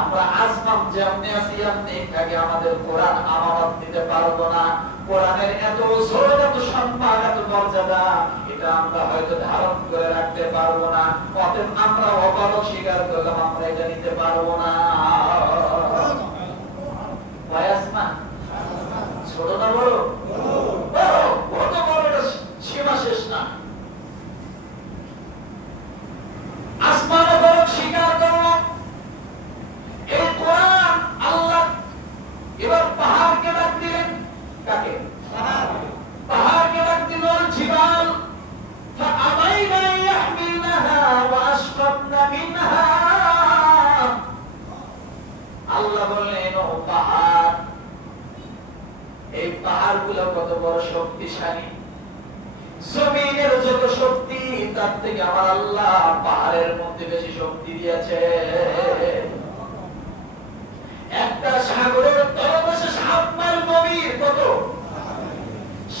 আমরা আসমান যেমনি আছি এমনি থাকি, আমাদের কোরআন আমানত দিতে পারবো না। কোরআনের এত ওজন, এত সম্মান, এত মর্যাদা এটা আমরা হয়তো ধারণ করে রাখতে পারবো না। অতএব আমরা অবাক স্বীকার করলাম আমরা এটা নিতে পারবো না। ভাই আসমান ছোট না বড়? কত বড়, এটা সীমা শেষ না। আসমান বড় স্বীকার করলো এই কোরআন। আল্লাহ এবার পাহাড়কে ডাক দিলেন। কাকে? পাহাড়কে ডাক দিল জিবাল ফাআবাইনা ইয়াহমিলনাহা ওয়া আশফাকনা মিনহা। আল্লাহ বললেন ও পাহাড়, এই পাহাড়গুলো কত বড় শক্তিশালী, জমিনের যত শক্তি তার থেকে আমার আল্লাহ পাহাড়ের মধ্যে বেশি শক্তি দিয়েছে। একটা সাগরের তলদেশে 7 মাইল গভীর, কত?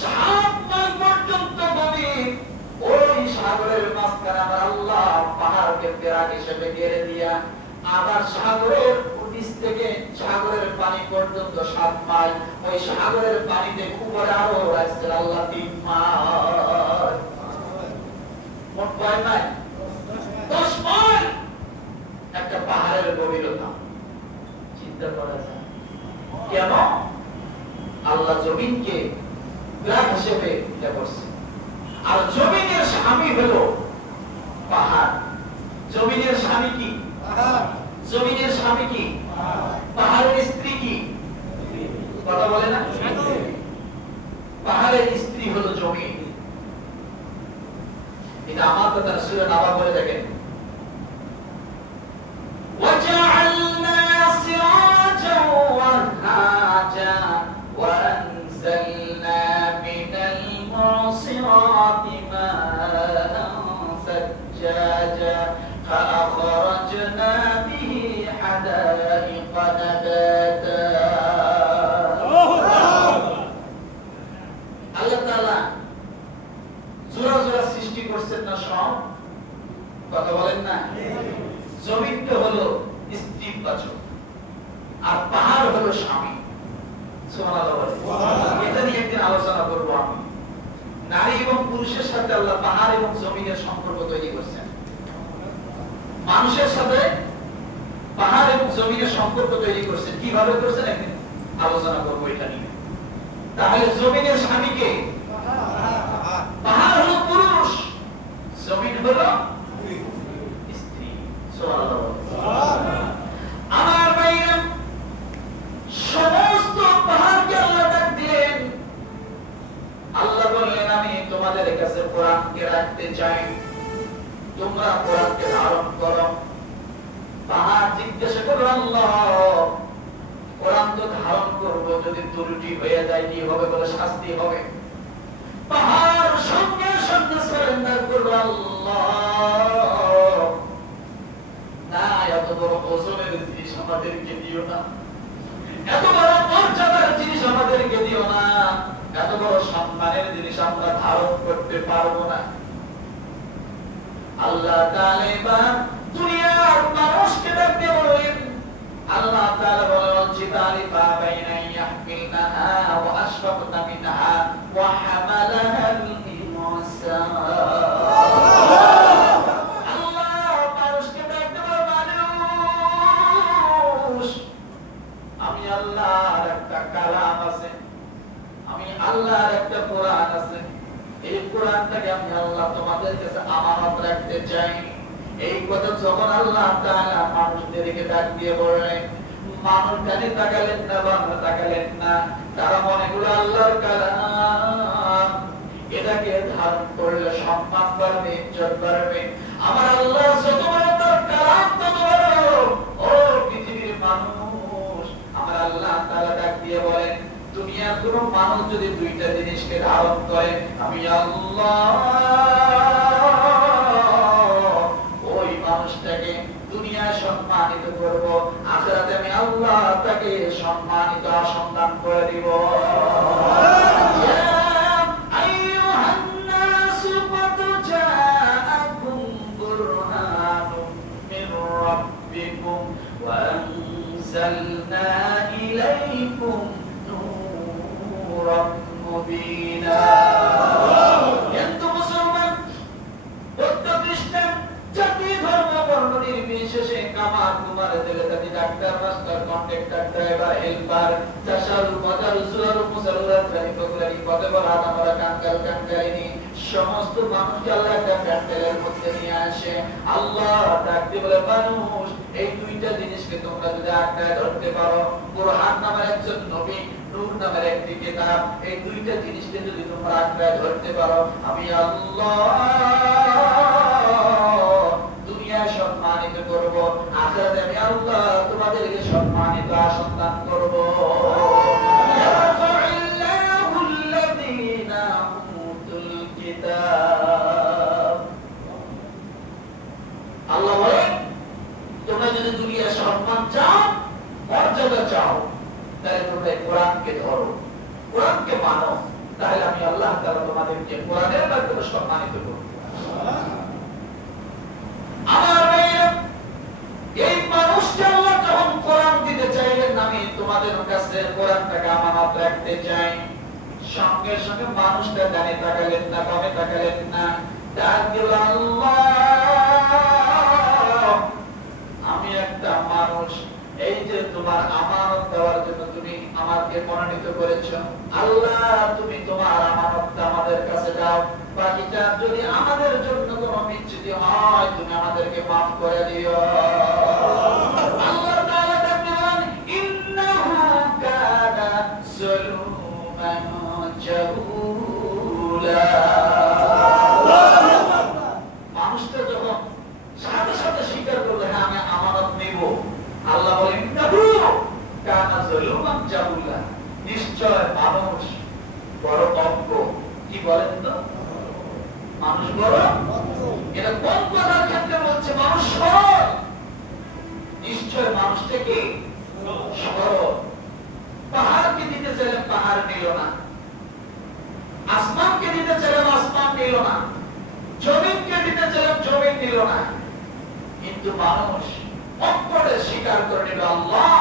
7 মাইল পর্যন্ত গভীর। ওই সাগরের মাঝখানে আমার আল্লাহ পাহাড়কে পেরাক হিসেবে ঘিরে দিয়া আবার সাগরের নিচ থেকে সাগরের পানি পর্যন্ত 7 মাইল, ওই সাগরের পানিতে উপরে আরো রাখছেন আল্লাহ 3 মাইল। মোট কয় মাইল? 10 মাইল একটা পাহাড়ের গভীরতা। চিন্তা করা যায় কেন আল্লাহ জমিনকে গ্রাস হিসেবে এটা করছে। আর জমিনের স্বামী হলো পাহাড়। জমিনের স্বামী কি? জমিনের স্বামী কি? পাহাড়ের স্ত্রী কি? কথা বলে না? পাহাড়ের স্ত্রী হলো জমিন। এটা আমার কথা সূরা নাবা বলে দেখেন وَجَعَلْنَا سِرَاجًا وَهَّاجًا وَأَنزَلْنَا مِنَ الْمُعْصِرَاتِ مَاءً ثَجَّاجًا فَأَخْرَجْنَا بِهِ حَدَائِقَ نَبَاتًا। আল্লাহ তাআলা জোড়া জোড়া সৃষ্টি করছেন না সব? কথা বলেন না? জমিনটা হলো স্ত্রীবাচক আর পাহাড় হলো স্বামী। সুবহানাল্লাহ। এটা নিয়ে একদিন আলোচনা করব আমি। নারী এবং পুরুষের সাথে আল্লাহ পাহাড় এবং জমিনের সম্পর্ক তৈরি করছেন। মানুষের সাথে পাহাড় এবং জমিনের সম্পর্ক তৈরি করছেন। কিভাবে করছেন একদিন আলোচনা করব এটা নিয়ে। তাহলে জমিনের স্বামী কে? পাহাড় হলো পুরুষ, জমিন হলো স্ত্রী। সুবহানাল্লাহ। আমার ভাইরা সমস্ত পাহাড়কে আল্লাহ ডাক দিলেন। আল্লাহ বললেন আমি তোমাদের কাছে কোরআনকে রাখতে চাই, তোমরা কোরআনকে ধারণ করো। পাহাড় জিজ্ঞাসা করলো আল্লাহ কোরআন তো ধারণ করবো, যদি ত্রুটি হয়ে যায় কি হবে? বলে শাস্তি হবে। পাহাড় সঙ্গে সঙ্গে সারেন্ডার করলো আল্লাহ না, এত বড় ওজনের জিনিস আমাদেরকে দিও না, এত বড় মর্যাদার জিনিস আমাদেরকে দিও না, এত বড় সম্মানের জিনিস আমরা ধারণ করতে পারবো না। আল্লাহ তাআলা দুনিয়ার মানুষকে ডাকতে বললেন। আল্লাহ তাআলা বলেন জিবালি ফাবাইনা ইয়াহমিলনাহা ওয়া আশফাকনা মিনহা ওয়া হামালাহাল ইনসান। আল্লাহ মানুষকে ডাকতে বলেন মানুষ আমি আল্লাহর একটা কালাম আছে, আমি আল্লাহর একটা কোরআন আছে, এই কোরআনটাকে আমি আল্লাহ তোমাদের কাছে আমানত রাখতে চাই। এই কথা যখন আল্লাহ তাআলা মানুষদেরকে ডাক দিয়ে বললেন, মানুষ জানি তাকালেন না, বাংলা তাকালেন না, তারা মনে করল আল্লাহর কালাম, এটাকে ধারণ করলে সম্মান বাড়বে, ইজ্জত বাড়বে। আমার আল্লাহ যত বড় তার কালাম তত বড়। ও পৃথিবীর মানুষ, আমার আল্লাহ তাআলা ডাক দিয়ে বলেন, দুনিয়ার কোনো মানুষ যদি দুইটা জিনিসকে ধারণ করে, আমি আল্লাহ ওই মানুষটাকে দুনিয়ায় সম্মানিত করব, আখিরাতে আমি আল্লাহ তাকে সম্মানিত আসন্দান করে দিব। وأنزلنا إليكم نورا مبينا। কিন্তু মুসলমান বৌদ্ধ খ্রিস্টান জাতি ধর্ম বর্ণ নির্বিশেষে কামার কুমার জেলেদারি doctor master contractor driver helper চাষার বাজার সুরার মুসালুরা জানি বকলারি কত বড় আমরা কাঙ্গাল কাঙ্গালিনী সমস্ত মানুষকে আল্লাহ একটা প্যান্ডেলের মধ্যে নিয়ে আসে। আল্লাহ ডাকতে বলে, মানুষ এই দুইটা জিনিসকে তোমরা যদি আঁকড়ায় ধরতে পারো, কুরআন নামের একজন নবী, নূর নামের একটি কিতাব, এই দুইটা জিনিসকে যদি তোমরা আঁকড়ায় ধরতে পারো, আমি আল্লাহ দুনিয়ায় সম্মানিত করব, আখিরাতে আমি আল্লাহ তোমাদেরকে সম্মানিত আসন্দান করব। আল্লাহ বলেন, তোমরা যদি দুনিয়ার সম্মান চাও, মর্যাদা চাও, তাহলে তোমরা কোরআনকে ধরো, কোরআনকে মানো, তাহলে আমি আল্লাহ তাআলা তোমাদেরকে কোরআনের মাধ্যমে সম্মানিত করব। আমার ভাইরা, এই মানুষকে আল্লাহ যখন কোরআন দিতে চাইলেন, আমি তোমাদের কাছে কোরআনটাকে আমানত রাখতে চাই, সঙ্গে সঙ্গে মানুষটা জানে তাকালেন না, কমে তাকালেন না, ডাক দিল, আল্লাহ আমি একটা মানুষ, এই যে তোমার আমানত দেওয়ার জন্য তুমি আমাকে মনোনীত করেছো, আল্লাহ তুমি তোমার আমানতটা আমাদের কাছে দাও, বাকিটা যদি আমাদের জন্য কোনো বিচ্যুতি হয় তুমি আমাদেরকে মাফ করে দিও। আল্লাহ তাআলা বলেন, ইন্নাহু কানা যালুমান জাহুলা। মানুষটা যখন সাথে সাথে স্বীকার করলো, হ্যাঁ আমি আমানত নেব, আল্লাহ বলেন, ইন্নাহু কানা যালুমান জাহুলা, নিশ্চয় মানুষ বড় অজ্ঞ। কি বলেন তো, মানুষ বড়। এটা কোন কথার ক্ষেত্রে বলছে? মানুষ সরল, নিশ্চয় মানুষটা কি সরল। পাহাড়কে দিতে চাইলেন পাহাড় নিল না, আসমানকে দিতে চাইলেন আসমান নিল না, জমিনকে দিতে চাইলেন জমিন নিল না, কিন্তু মানুষ অপরে স্বীকার করে নিল, আল্লাহ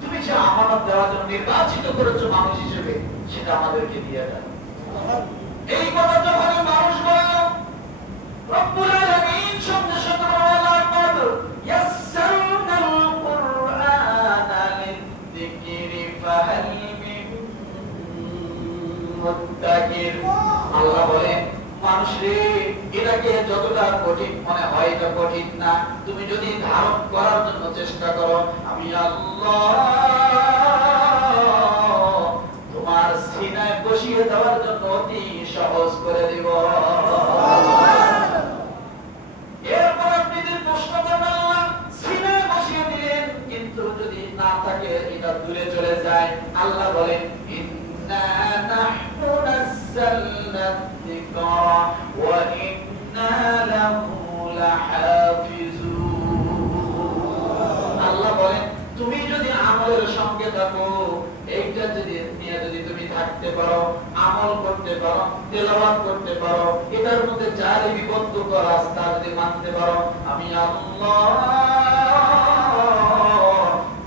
তুমি যে আমানত দেওয়ার জন্য নির্বাচিত করেছো মানুষ হিসেবে, সেটা আমাদেরকে দিয়ে দাও। এই কথা যখন মানুষ বলল, রব্বুল আলামিন সঙ্গে সঙ্গে আল্লাহ বলেন, ইয়াসসারনাল কুরআনা লিযিকরি ফাহাল মিন মুদ্দাকির। আল্লাহ বলেন, মানুষ রে, এটাকে যতটা কঠিন মনে হয় এটা কঠিন না, তুমি যদি ধারণ করার জন্য চেষ্টা করো, আমি আল্লাহ তোমার সিনায় বসিয়ে দেওয়ার জন্য অতি সহজ করে দিব। এরপর আপনি যদি প্রশ্ন করেন, আল্লাহ সিনায় বসিয়ে দিলেন, কিন্তু যদি না থাকে এটা দূরে চলে যায়, আল্লাহ বলেন, ইন্না নাহনু নাযালনা যিকরা ওয়া ইন্না লাহু লাহাফিজুন। আল্লাহ বলেন, তুমি যদি আমলের সঙ্গে থাকো, এইটা যদি তুমি থাকতে পারো, আমল করতে পারো, তেলাওয়াত করতে পারো, এটার মধ্যে যার বিবদ্ধ করা রাস্তা যদি মানতে পারো, আমি আল্লাহ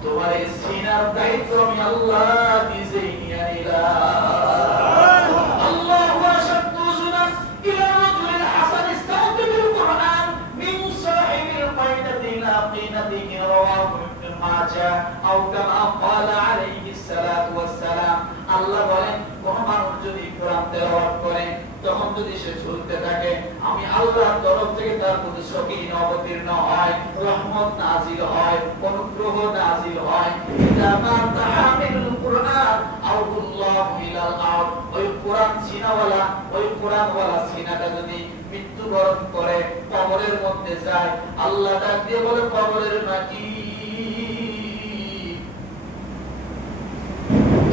তোমার এই সিনার দায়িত্ব আমি আল্লাহ নিজেই নিয়ে নিলাম। আল্লাহু আশাদ্দু যুনাস ইলা রাজুলিল হাসান ইস্তাউতিবিল কুরআন মিন সাহিবিল কায়দাতি ইলা কিনাতিহি রাওয়াহু ইবনে মাজাহ আও কামা ক্বালা আলাইহিস সালাতু ওয়াস সালাম। আল্লাহ বলেন, কোন মানুষ যদি কোরআন তেলাওয়াত করে, তখন যদি সে ঝুলতে থাকে, আমি আল্লাহর তরফ থেকে তার প্রতি সকিনা অবতীর্ণ হয়, রহমত নাযিল হয়, অনুগ্রহ নাযিল হয়। ইদা মা তাহামিলুল কুরআন আউদুল্লাহু ইলাল আরদ, ওই কোরআন সিনাওয়ালা, ওই কোরআনওয়ালা সিনাটা যদি মৃত্যুবরণ করে কবরের মধ্যে যায়, আল্লাহ ডাক দিয়ে বলে, কবরের মাটি,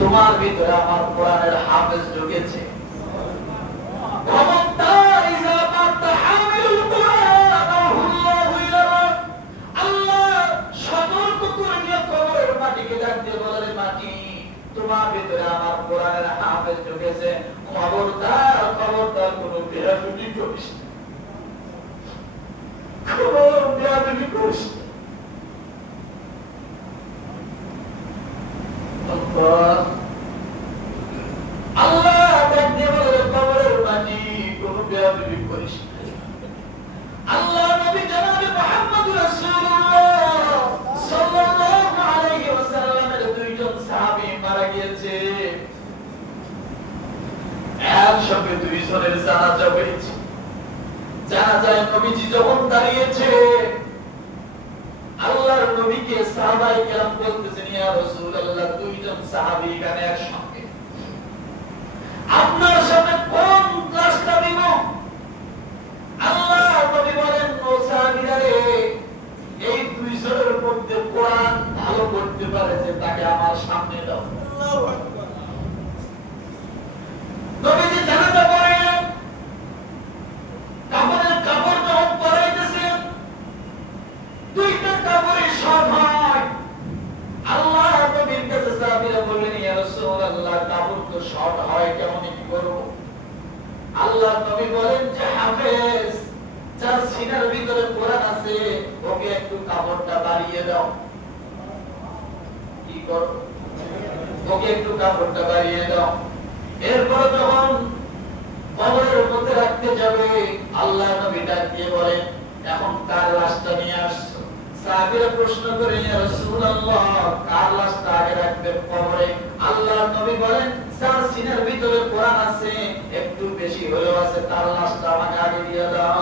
তোমার ভিতরে আমার কোরআনের হাফেজ ঢুকেছে। তোমার ভিতরে আমার কোরআনের হাফেজ ঢুকেছে, খবরদার খবরদার কোনো বেয়াদবি করিস না, খবর বেয়াদবি করিস না। আল্লাহ দেখতে বলে, কবরের মাটি কোনো বেয়াদবি করিস না। আল্লাহ নবী জনাবে মুহাম্মদ রাসূলুল্লাহ সাল্লাল্লাহু আলাইহি ওয়াসাল্লামের দুইজন সাহাবী মারা গিয়েছে, একসাথে দুইজনের জানাজা হয়েছে। জানাজায় নবীজি যখন দাঁড়িয়েছে, আল্লাহর নবীকে সাহাবায়ে কেরাম বলতেছেন, ইয়া রাসূলুল্লাহ, দুইজন সাহাবী এখানে একসঙ্গে, আপনার সামনে কোন ক্লাসটা দিব? আল্লাহ নবী বলেন, ও সাহাবীরা রে, এই দুইজনের মধ্যে কোরআন ভালো করতে পারে যে তাকে আমার সামনে দাও। আল্লাহু আকবার। নবীজি জানাজা পড়েন, কাপড়ের কাপড় যখন পরাইতেছেন, দুইটা কাপড়ই শর্ট হয়। আল্লাহ নবীর কাছে সাহাবীরা বললেন, ইয়া রাসূলুল্লাহ, কাপড় তো শর্ট হয়, কেমন কি করব? আল্লাহ নবী বলেন যে, হাফেজ, যার সিনার ভিতরে কোরআন আছে, ওকে একটু কাপড়টা বাড়িয়ে দাও। কি করো? ওকে একটু কাপড়টা বাড়িয়ে দাও। এরপর যখন কবরের মধ্যে রাখতে যাবে, আল্লাহ নবী ডাক দিয়ে বলেন, এখন কার লাশটা নিয়ে আসছো? সাহাবীরা প্রশ্ন করে, ইয়া রাসূলুল্লাহ, কার লাশটা আগে রাখবেন কবরে? আল্লাহ নবী বলেন, যার সিনার ভিতরে কোরআন আছে, একটু বেশি হলেও আছে, তার লাশটা আমাকে আগে দিয়ে দাও।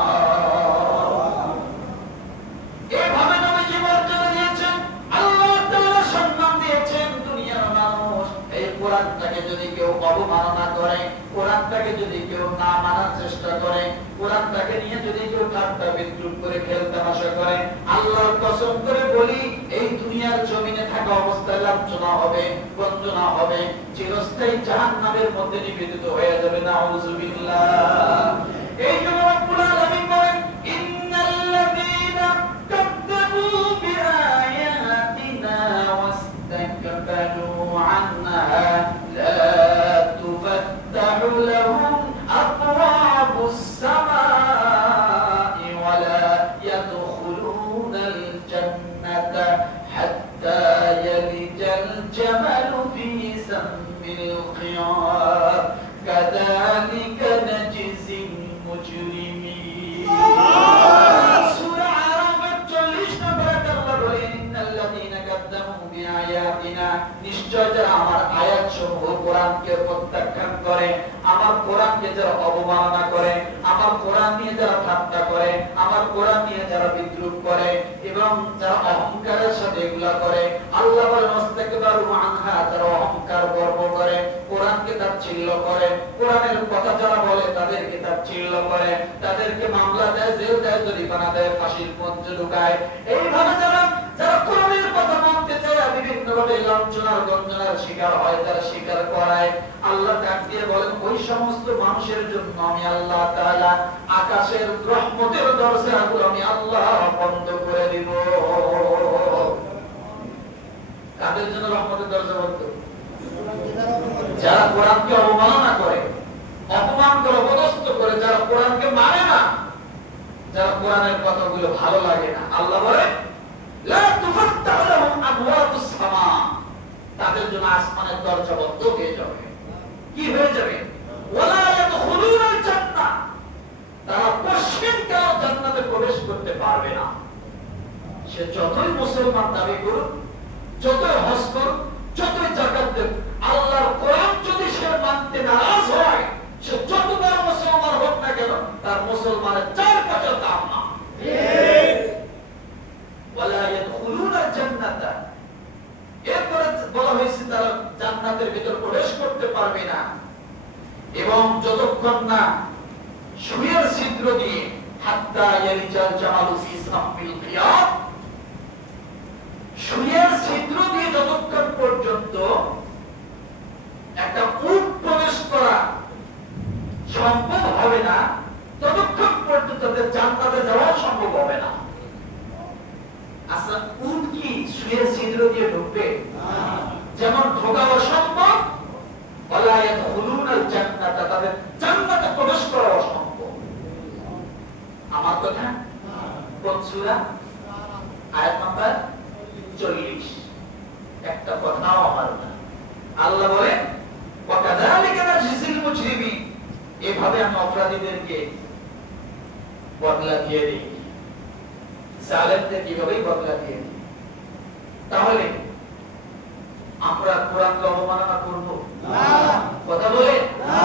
এভাবে নবীজি মর্যাদা দিয়েছেন, আল্লাহ তাআলা সম্মান দিয়েছেন। দুনিয়ার মানুষ এই কোরআনটাকে যদি কেউ অবমাননা করে, কোরআনটাকে যদি কেউ না মানার চেষ্টা করে, কোরআনটাকে নিয়ে যদি কেউ ঠাট্টা বিদ্রুপ করে খেলতামাশা করে, আল্লাহর কসম করে বলি, এই দুনিয়ার জমিনে থাকা অবস্থায় লাঞ্ছনা হবে, গঞ্জনা হবে, চিরস্থায়ী জাহান্নামের মধ্যে নিবেদিত হয়ে যাবে। নাউযুবিল্লাহ। এই জন্য রব্বুল আলামিন বলেন, ইন্নাল্লাযীনা কাযযাবু বিআয়াতিনা ওয়াস্তাকবারু আনহা লা তুফাত্তাহু লাহুম আবওয়াবুস সামাই ওয়া লা ইয়াদখুলুনাল জান্নাতা হাত্তা ইয়ালিজাল জামালু ফি সাম্মিল খিয়ার কাযালিকা নাজিজিল মুজরিমিন। সূরা আরাফের 40 নম্বর আয়াতে আল্লাহ বলেন, ইন্নাল্লাযীনা কাযযাবু বিআয়াতিনা, নিশ্চয় যারা আমার আয়াতসমূহ কোরআনকে প্রত্যাখ্যান করে, আমার কোরআনকে যারা অবমাননা করে, আমার কোরআন নিয়ে যারা ঠাট্টা করে, আমার কোরআন নিয়ে যারা বিদ্রুপ করে এবং যারা অহংকারের সাথে এগুলা করে, আল্লাহ বলেন ওয়াস্তাকবারু আনহা, যারা অহংকার গর্ব করে, কোরআনকে তাচ্ছিল্য করে, কোরআনের কথা যারা বলে তাদেরকে তাচ্ছিল্য করে, তাদেরকে মামলা দেয়, জেল দেয়, জরিমানা দেয়, ফাঁসির মঞ্চে ঢুকায়। এইভাবে যারা কোরআনের কথা মানতে চায়, বিভিন্নভাবে লাঞ্ছনার গঞ্জনার শিকার হয়, যারা শিকার করায়, আল্লাহ ডাক দিয়ে বলেন, ওই সমস্ত মানুষের জন্য আমি আল্লাহ তাআলা আকাশের রহমতের দরজাগুলো আমি আল্লাহ বন্ধ করে দিব। কাদের জন্য রহমতের দরজা বন্ধ? যারা কোরআনকে অবমাননা করে, অপমান করে, অপদস্থ করে, যারা কোরআনকে মানে না, যারা কোরআনের কথাগুলো ভালো লাগে না, আল্লাহ বলে লা তুফাত্তাহু লাহুম আবওয়াবুস সামা, তাদের জন্য আসমানের দরজা বন্ধ হয়ে যাবে। কি হয়ে যাবে? ওয়ালা ইয়াদখুলুনাল জান্নাহ, তারা পশ্চিমকাল জান্নাতে প্রবেশ করতে পারবে না। সে যতই মুসলমান দাবি করুক, যতই হজ করুক, যতই যাকাত দেব, আল্লাহর কোরআন যদি সে মানতে নারাজ হয়, সে যত বড় মুসলমান তার মুসলমানের চার কাজের দাম না। ঠিক। ওয়ালা ইয়াদখুলুনা জান্নাতা, এরপরে বলা হয়েছে তারা জান্নাতের ভিতর প্রবেশ করতে পারবে না, এবং যতক্ষণ না সুইয়ের ছিদ্র দিয়ে হাত্তা ইয়ালিজাল জামালু ফি সামিল খিয়াত, সুইয়ের ছিদ্র দিয়ে যতক্ষণ পর্যন্ত একটা উট প্রবেশ করা সম্ভব হবে না, ততক্ষণ পর্যন্ত তাদের জান্নাতে যাওয়া সম্ভব হবে না। আচ্ছা, উট কি সুইয়ের ছিদ্র দিয়ে ঢুকবে? যেমন ঢোকা অসম্ভব, ওয়ালা ইয়াদখুলুনাল জান্নাতা, তাদের জান্নাতে প্রবেশ করা অসম্ভব। আমার কথা কোন সূরা? আয়াত নাম্বার 40। একটা কথাও আমার না। আল্লাহ বলেন ওয়াকাযালিকা নাজজিল মুজরিমিন, এভাবে আমি অপরাধীদেরকে বদলা দিয়ে দিই, জালেমদের কিভাবে বদলা দিয়ে দিই। তাহলে আমরা কোরআনকে অবমাননা করব না? কথা বলে না।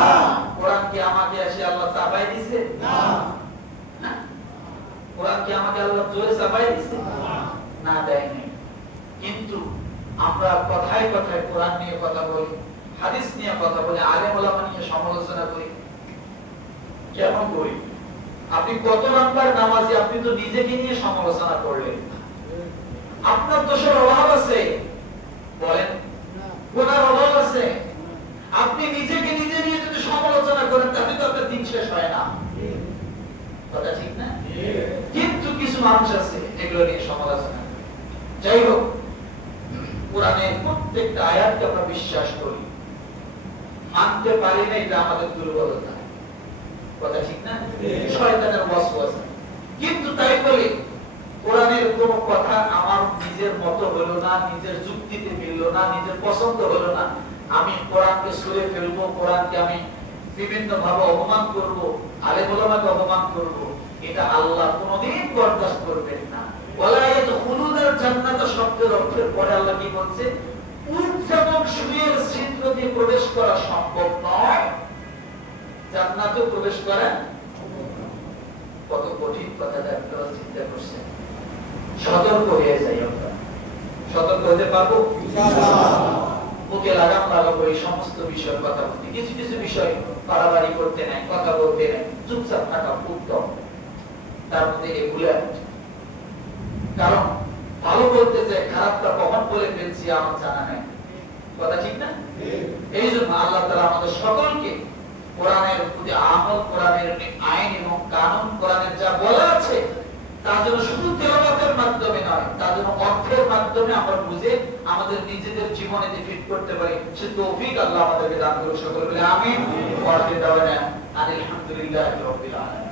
কোরআন কি আমাকে এসে আল্লাহ চাপাই দিয়েছে? না। কোরআন কি আমাকে আল্লাহ জোরে চাপাই দিয়েছে? না, দেয়নি। কিন্তু আমরা কথায় কথায় কোরআন নিয়ে কথা বলি, হাদিস নিয়ে কথা বলি, আলেম ওলামা নিয়ে সমালোচনা করি। কেমন করি? আপনি কত নাম্বার নামাজি, আপনি তো নিজেকে নিয়ে সমালোচনা করলেন। আপনার দোষের অভাব আছে বলেন? গুনার অভাব আছে? আপনি নিজেকে নিজে নিয়ে যদি সমালোচনা করেন তাহলে তো আপনার দিন শেষ হয় না। কথা ঠিক না? কিন্তু কিছু মানুষ আছে এগুলো নিয়ে সমালোচনা করে। যাই হোক, কোরআনের প্রত্যেকটা আয়াতকে আমরা বিশ্বাস করি, মানতে পারি না, এটা আমাদের দুর্বলতা। কথা ঠিক না? শয়তানের ওয়াসওয়াসা। কিন্তু তাই বলে কোরআনের কোন কথা আমার নিজের মত হলো না, নিজের যুক্তিতে মিললো না, নিজের পছন্দ হলো না, আমি কোরআনকে ছুঁড়ে ফেলবো, কোরআনকে আমি বিভিন্ন ভাবে অপমান করব, আলেম ওলামাকে অপমান করব, এটা আল্লাহ কোনোদিন বরদাস্ত করবেন না। ওয়ালা ইয়াদখুলুনাল জান্নাতা শব্দের অর্থের পরে আল্লাহ কি বলছে? উট যেমন সুইয়ের ছিদ্র দিয়ে প্রবেশ করা সম্ভব নয়, জান্নাতে প্রবেশ করা কত কঠিন কথাটা আপনারা চিন্তা করছেন। সতর্ক হয়ে যাই আমরা। সতর্ক হতে পারবো ইনশাআল্লাহ। মুখে লাগাম লাগাবো এই সমস্ত বিষয়ের কথা বলতে। কিছু কিছু বিষয় বাড়াবাড়ি করতে নাই, কথা বলতে নাই, চুপচাপ থাকা উত্তম। তার মধ্যে এগুলো আছে, কারণ ভালো বলতে যে খারাপটা কখন বলে ফেলছি আমার জানা নেই। কথা ঠিক না? এই জন্য আল্লাহ তাআলা আমাদের সকলকে কোরআনের প্রতি আমল, কোরআনের আইন এবং কানুন, কোরআনের যা বলা আছে তা যেন শুধু তেলাওয়াতের মাধ্যমে নয়, তা যেন অর্থের মাধ্যমে আমরা বুঝে আমাদের নিজেদের জীবনে ফিট করতে পারি, সে তৌফিক আল্লাহ আমাদেরকে দান করুন। সকলে বলে আমিন। ওয়া আখিরু দাওয়ানা আলহামদুলিল্লাহি রাব্বিল আলামিন।